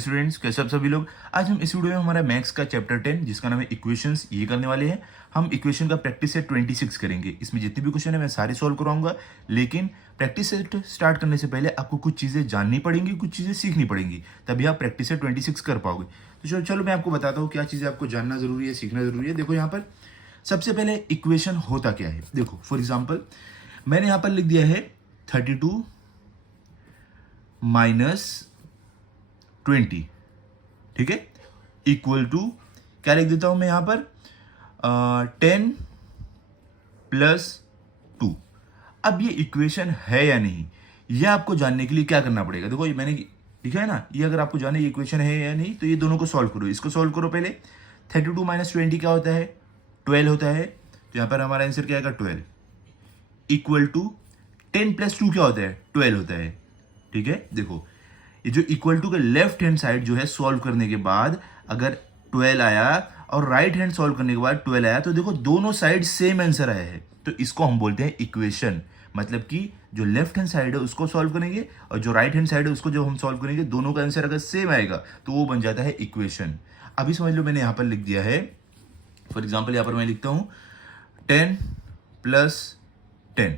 Students, कैसे आप सभी लोग। आज हम इस वीडियो में हमारा मैथ्स का चैप्टर 10 जिसका नाम है इक्वेशंस ये करने वाले हैं। हम इक्वेशन का प्रैक्टिस सेट 26 करेंगे। इसमें जितने भी क्वेश्चन है मैं सारे सॉल्व करवाऊंगा, लेकिन प्रैक्टिस सेट स्टार्ट करने से पहले आपको कुछ चीज़ें जाननी पड़ेंगी, कुछ चीज़ें सीखनी पड़ेंगी, तभी आप प्रैक्टिस सेट 26 कर पाओगे। तो चलो मैं आपको बताता हूँ क्या चीज़ें आपको जानना जरूरी है, सीखना जरूरी है। देखो यहाँ पर सबसे पहले इक्वेशन होता क्या है। देखो फॉर एग्जाम्पल मैंने यहाँ पर लिख दिया है 32 माइनस 20, ठीक है, इक्वल टू क्या लिख देता हूं मैं यहां पर 10 प्लस 2। अब ये इक्वेशन है या नहीं, यह आपको जानने के लिए क्या करना पड़ेगा। देखो ये मैंने लिखा है ना, ये अगर आपको जानना ये इक्वेशन है या नहीं तो ये दोनों को सॉल्व करो। इसको सॉल्व करो पहले। 32 माइनस 20 क्या होता है, 12 होता है। तो यहां पर हमारा आंसर क्या आएगा 12, इक्वल टू 10 प्लस 2 क्या होता है 12 होता है, ठीक है। देखो ये जो इक्वल टू के लेफ्ट हैंड साइड जो है सॉल्व करने के बाद अगर 12 आया और राइट हैंड सॉल्व करने के बाद 12 आया तो देखो दोनों साइड सेम आंसर आया है, तो इसको हम बोलते हैं इक्वेशन। मतलब कि जो लेफ्ट हैंड साइड है उसको सॉल्व करेंगे और जो राइट हैंड साइड है उसको जब हम सॉल्व करेंगे दोनों का आंसर अगर सेम आएगा तो वो बन जाता है इक्वेशन। अभी समझ लो मैंने यहां पर लिख दिया है, फॉर एग्जाम्पल यहां पर मैं लिखता हूं 10 प्लस 10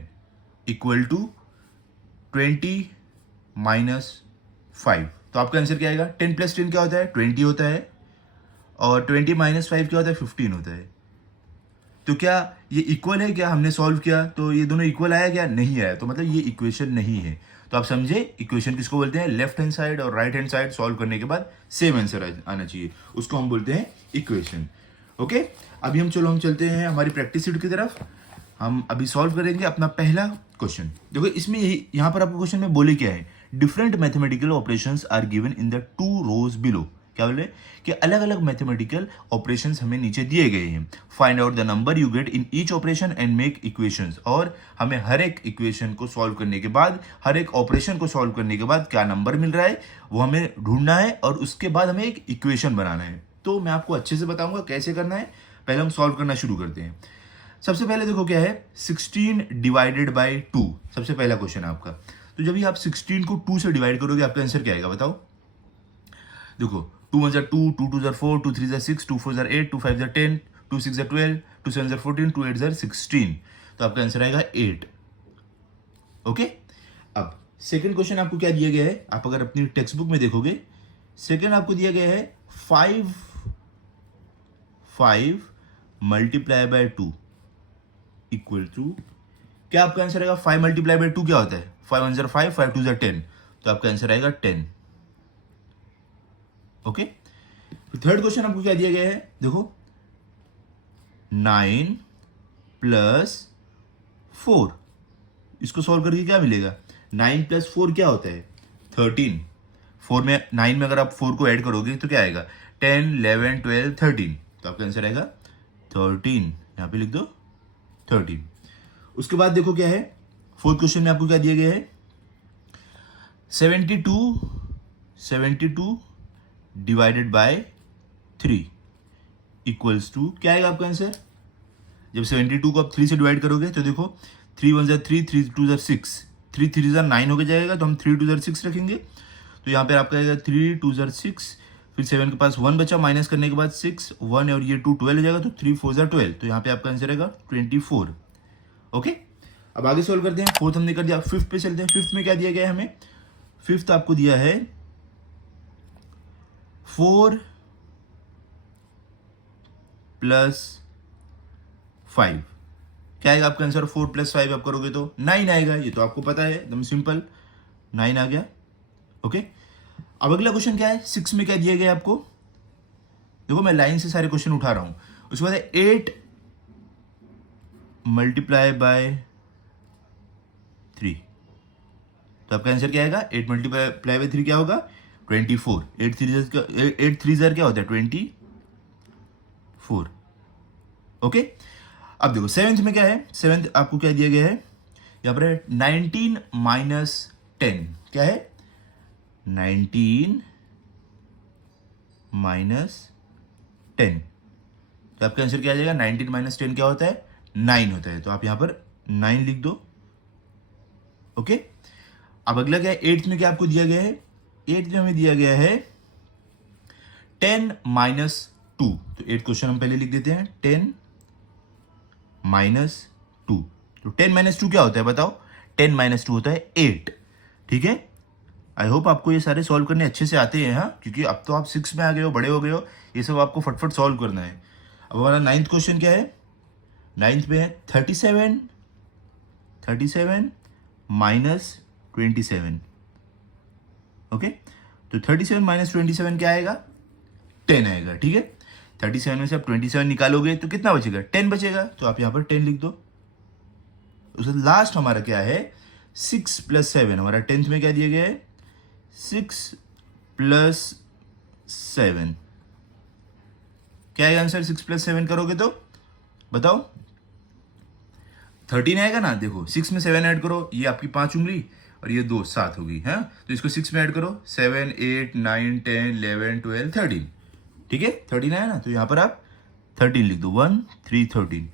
इक्वल टू 20 माइनस 5। तो आपका आंसर क्या आएगा, 10 प्लस 10 क्या होता है 20 होता है, और 20 माइनस 5 क्या होता है 15 होता है। तो क्या ये इक्वल है, क्या हमने सॉल्व किया तो ये दोनों इक्वल आया क्या, नहीं आया, तो मतलब ये इक्वेशन नहीं है। तो आप समझे इक्वेशन किसको बोलते हैं, लेफ्ट हैंड साइड और राइट हैंड साइड सॉल्व करने के बाद सेम आंसर आना चाहिए, उसको हम बोलते हैं इक्वेशन। ओके, अभी हम चलते हैं हमारी प्रैक्टिस शीट की तरफ। हम अभी सॉल्व करेंगे अपना पहला क्वेश्चन। देखो इसमें यही यहाँ पर आपको क्वेश्चन में बोले क्या है, different mathematical operations are given in the 2 rows below. क्या बोले कि अलग अलग मैथमेटिकल ऑपरेशंस हमें नीचे दिए गए हैं। Find out the number you get in each operation and make equations. और हमें हर एक इक्वेशन को सॉल्व करने के बाद, हर एक ऑपरेशन को सॉल्व करने के बाद क्या नंबर मिल रहा है वो हमें ढूंढना है और उसके बाद हमें एक इक्वेशन बनाना है। तो मैं आपको अच्छे से बताऊंगा कैसे करना है। पहले हम सॉल्व करना शुरू करते हैं। सबसे पहले देखो क्या है 16 डिवाइडेड बाई 2, सबसे पहला क्वेश्चन है आपका। तो जब भी आप 16 को 2 से डिवाइड करोगे आपका आंसर क्या आएगा बताओ। देखो 2 1 2, 2 2 4, 2 3 6, 2 4 8, 2 5 10, 2 6 12, 2 7 14, 2 8 16। तो आपका आंसर आएगा 8। ओके, अब सेकंड क्वेश्चन आपको क्या दिया गया है, आप अगर अपनी टेक्स्ट बुक में देखोगे सेकंड आपको दिया गया है 5 मल्टीप्लाई बाय 2 इक्वल टू क्या आपका आंसर आएगा 5 मल्टीप्लाई बाय 2 क्या होता है 5 1 5, 5 2 10। तो आपका आंसर आएगा 10। ओके, थर्ड क्वेश्चन आपको क्या दिया गया है, देखो 9 प्लस 4, इसको सॉल्व करके क्या मिलेगा 9 प्लस 4 क्या होता है 13। 4 में 9 में अगर आप 4 को ऐड करोगे तो क्या आएगा 10 11 12 13। तो आपका आंसर आएगा 13, यहां पे लिख दो 13। उसके बाद देखो क्या है फोर्थ क्वेश्चन में आपको क्या दिया गया है 72 डिवाइडेड बाय 3 इक्वल्स टू क्या आएगा आपका आंसर। जब 72 को आप 3 से डिवाइड करोगे तो देखो 3 1 3, 3 2 6, 3 3 9 हो जाएगा, तो हम 3 2 6 रखेंगे। तो यहाँ पे आपका आएगा 3 2 6, फिर 7 के पास 1 बचा, माइनस करने के बाद 6 1 और ये 2 12 हो जाएगा, तो 3 4 12। तो यहाँ पे आपका आंसर आएगा 24। ओके, अब आगे सॉल्व करते हैं। फोर्थ हमने कर दिया, फिफ्थ पे चलते हैं। फिफ्थ में क्या दिया गया है हमें, फिफ्थ आपको दिया है 4 प्लस 5। क्या आएगा आपका आंसर 4 प्लस 5 आप करोगे तो 9 आएगा, ये तो आपको पता है एकदम सिंपल 9 आ गया। ओके, अब अगला क्वेश्चन क्या है 6 में क्या दिया गया आपको, देखो मैं लाइन से सारे क्वेश्चन उठा रहा हूं। उसके बाद 8 मल्टीप्लाई बाय 3। तो आपका आंसर क्या आएगा 8 मल्टीप्लाई बाय 3 क्या होगा 24। 8 3 क्या होता है 24। ओके, अब देखो सेवेंथ में क्या है, सेवेंथ आपको क्या दिया गया है यहां पर 19 माइनस 10। क्या है 19 माइनस 10। तो आपका आंसर क्या आ जाएगा 19 माइनस 10 क्या होता है 9 होता है। तो आप यहां पर 9 लिख दो। ओके, अब अगला क्या है एट्थ में क्या आपको दिया गया है, एट्थ में हमें दिया गया है 10 माइनस 2, तो 8 क्वेश्चन हम पहले लिख देते हैं, 10 माइनस 2, तो 10 माइनस 2 क्या होता है बताओ, 10 माइनस 2 होता है 8, ठीक है। आई होप आपको ये सारे सॉल्व करने अच्छे से आते हैं, हाँ, क्योंकि अब तो आप 6 में आ गए हो, बड़े हो गए हो, ये सब आपको फटफट सॉल्व करना है। अब हमारा 9th क्वेश्चन क्या है, 9th में है 37 माइनस 27, ओके। तो 37 माइनस 27 क्या आएगा, 10 आएगा, ठीक है। 37 में से आप 27 निकालोगे तो कितना बचेगा, 10 बचेगा, तो आप यहाँ पर 10 लिख दो। उसके लास्ट हमारा क्या है, 6 प्लस 7, हमारा 10th में क्या दिया गया है, 6 प्लस 7, क्या है आंसर, 6 प्लस 7 करोगे तो बताओ 13 आएगा ना। देखो 6 में 7 ऐड करो, ये आपकी 5 उंगली और ये 2 7 होगी, है। तो इसको 6 में ऐड करो, 7 8 9 10 11 12 13, ठीक है, 13 आया ना, तो यहाँ पर आप 13 लिख दो, 1 3 13।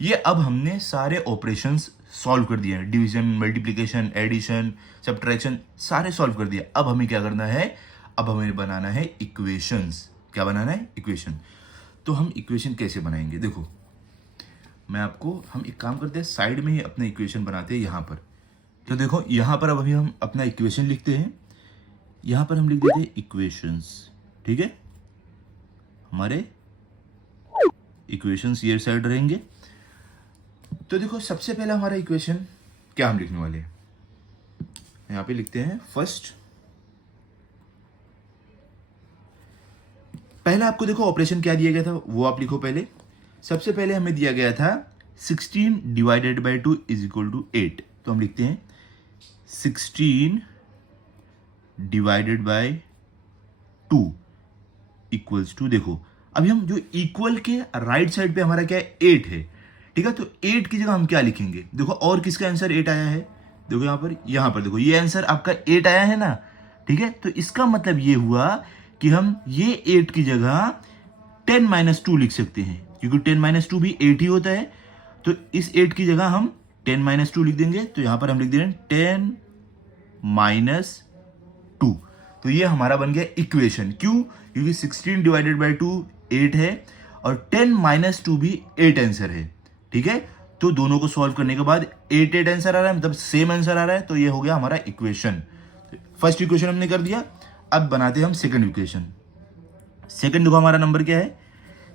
ये अब हमने सारे ऑपरेशंस सॉल्व कर दिए हैं, डिवीजन, मल्टीप्लिकेशन, एडिशन, सब्ट्रैक्शन, सारे सॉल्व कर दिया। अब हमें क्या करना है, अब हमें बनाना है इक्वेशंस। क्या बनाना है, इक्वेशन। तो हम इक्वेशन कैसे बनाएंगे, देखो मैं आपको, हम एक काम करते हैं, साइड में ही अपना इक्वेशन बनाते हैं यहाँ पर। तो देखो यहाँ पर अब अभी हम अपना इक्वेशन लिखते हैं, यहाँ पर हम लिख देते हैं इक्वेशंस, ठीक है। हमारे इक्वेशंस ये साइड रहेंगे। तो देखो सबसे पहला हमारा इक्वेशन क्या हम लिखने वाले हैं, यहाँ पे लिखते हैं फर्स्ट। पहला आपको देखो ऑपरेशन क्या दिया गया था वो आप लिखो पहले। सबसे पहले हमें दिया गया था 16 divided by 2 is equal to 8, तो हम लिखते हैं 16 डिवाइडेड बाई 2 इक्वल्स टू, देखो अभी हम जो इक्वल के राइट साइड पे हमारा क्या है, 8 है, ठीक है। तो 8 की जगह हम क्या लिखेंगे, देखो और किसका आंसर 8 आया है, देखो यहाँ पर देखो ये आंसर आपका 8 आया है ना, ठीक है। तो इसका मतलब ये हुआ कि हम ये 8 की जगह 10 माइनस 2 लिख सकते हैं, क्योंकि 10 माइनस 2 भी 8 ही होता है। तो इस 8 की जगह हम 10 माइनस 2 लिख देंगे, तो यहां पर हम लिख दे रहे हैं 10 माइनस 2। तो ये हमारा बन गया इक्वेशन, क्यों, क्योंकि 16 डिवाइडेड बाई 2 8 है और 10 माइनस 2 भी 8 आंसर है, ठीक है। तो दोनों को सॉल्व करने के बाद 8 आंसर आ रहा है, मतलब सेम आंसर आ रहा है, तो ये हो गया हमारा इक्वेशन। फर्स्ट इक्वेशन हमने कर दिया। अब बनाते हैं हम सेकंड इक्वेशन। सेकंड देखो हमारा नंबर क्या है,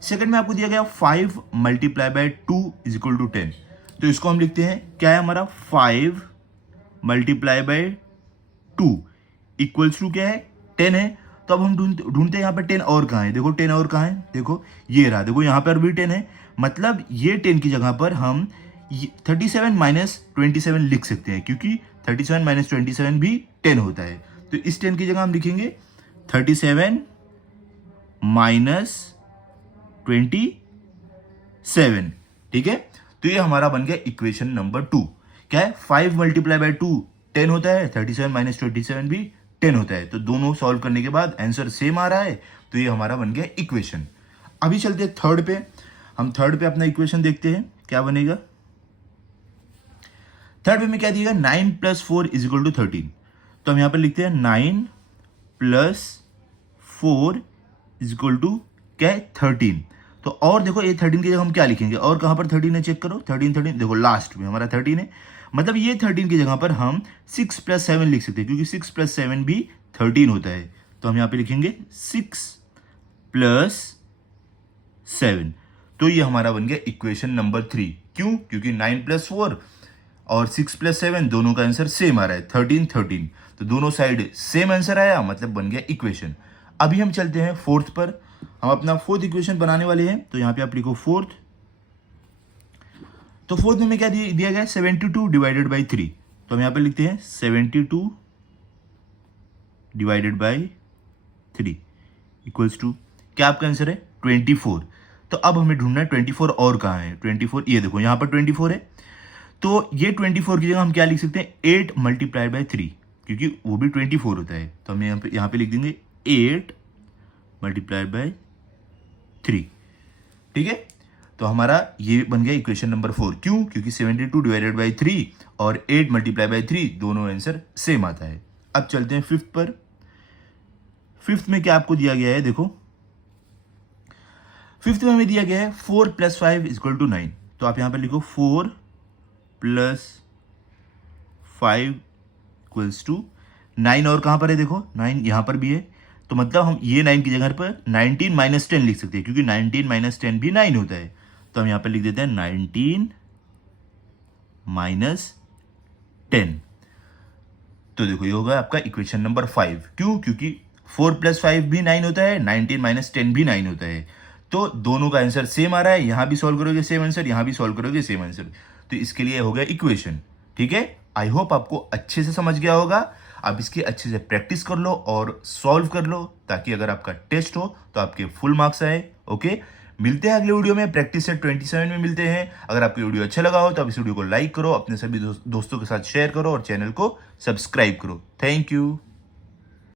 सेकंड में आपको दिया गया 5 multiply by 2 is equal to 10, तो इसको हम लिखते हैं, क्या है हमारा 5 मल्टीप्लाई बाय 2 इक्वल्स टू क्या है, 10 है। तो अब हम ढूंढते हैं यहाँ पर 10 और कहाँ है, देखो 10 और कहाँ है, देखो ये रहा, देखो यहाँ पर भी 10 है, मतलब ये 10 की जगह पर हम 37 माइनस 27 लिख सकते हैं, क्योंकि 37 माइनस 27 भी 10 होता है। तो इस 10 की जगह हम लिखेंगे 37 माइनस 27, ठीक है। तो ये हमारा बन गया इक्वेशन नंबर 2। क्या है, 5 मल्टीप्लाई बाय 2 10 होता है, 37 माइनस 27 भी 10 होता है। तो दोनों सॉल्व करने के बाद आंसर सेम आ रहा है, तो ये हमारा बन गया इक्वेशन। अभी चलते हैं थर्ड पे। हम थर्ड पे अपना इक्वेशन देखते हैं क्या बनेगा। थर्ड पे में क्या दिएगा, 9 प्लस 4 इज इक्वल टू 13, तो हम यहां पर लिखते हैं 9 प्लस 4 इज इक्वल टू क्या है, 13। तो और देखो ये 13 की जगह हम क्या लिखेंगे, और कहां पर 13 है चेक करो, 13 देखो लास्ट में हमारा 13 है, मतलब ये 13 की जगह पर हम 6 प्लस 7 लिख सकते हैं, क्योंकि 6 प्लस 7 भी 13 होता है। तो हम यहां पे लिखेंगे 6 प्लस 7, तो ये हमारा बन गया इक्वेशन नंबर 3। क्यों, क्योंकि 9 प्लस 4 और 6 प्लस 7 दोनों का आंसर सेम आ रहा है, 13, तो दोनों साइड सेम आंसर आया, मतलब बन गया इक्वेशन। अभी हम चलते हैं फोर्थ पर। हम अपना फोर्थ इक्वेशन बनाने वाले हैं, तो यहां पे आप लिखो फोर्थ। तो फोर्थ में क्या दिया गया, 72 डिवाइडेड बाई 3, तो हम यहां पे लिखते हैं 72 डिवाइडेड बाई 3 इक्वल्स टू क्या आपका आंसर है, 24। तो अब हमें ढूंढना है 24 और कहां है, 24 ये देखो यहां पर 24 है, तो ये 24 की जगह हम क्या लिख सकते हैं, 8 मल्टीप्लाई बाई 3, क्योंकि वो भी 24 होता है। तो हम यहाँ पे लिख देंगे 8 मल्टीप्लाई बाई 3, ठीक है। तो हमारा ये बन गया इक्वेशन नंबर 4। क्यों, क्योंकि 72 डिवाइडेड बाई 3 और 8 मल्टीप्लाई बाई 3 दोनों आंसर सेम आता है। अब चलते हैं फिफ्थ पर। फिफ्थ में क्या आपको दिया गया है, देखो फिफ्थ में हमें दिया गया है 4 + 5 = 9, तो आप यहां पर लिखो 4 + 5 = 9। और कहां पर है देखो 9 यहां पर भी है, तो मतलब हम ये 9 की जगह पर 19 - 10 लिख सकते हैं, क्योंकि 19 - 10 भी 9 होता है। तो हम यहां पर लिख देते हैं 19 - 10। तो देखो ये होगा आपका इक्वेशन नंबर 5। क्यों? क्योंकि 4 + 5 भी 9 होता है, 19 - 10 भी 9 होता है। तो दोनों का आंसर सेम आ रहा है, यहां भी सॉल्व करोगे सेम आंसर, यहां भी सॉल्व करोगे सेम आंसर। तो इसके लिए हो गया इक्वेशन। ठीक है, आई होप आपको अच्छे से समझ गया होगा। आप इसकी अच्छे से प्रैक्टिस कर लो और सॉल्व कर लो, ताकि अगर आपका टेस्ट हो तो आपके फुल मार्क्स आए। ओके, मिलते हैं अगले वीडियो में, प्रैक्टिस सेट 27 में मिलते हैं। अगर आपको वीडियो अच्छा लगा हो तो आप इस वीडियो को लाइक करो, अपने सभी दोस्तों के साथ शेयर करो और चैनल को सब्सक्राइब करो। Thank you.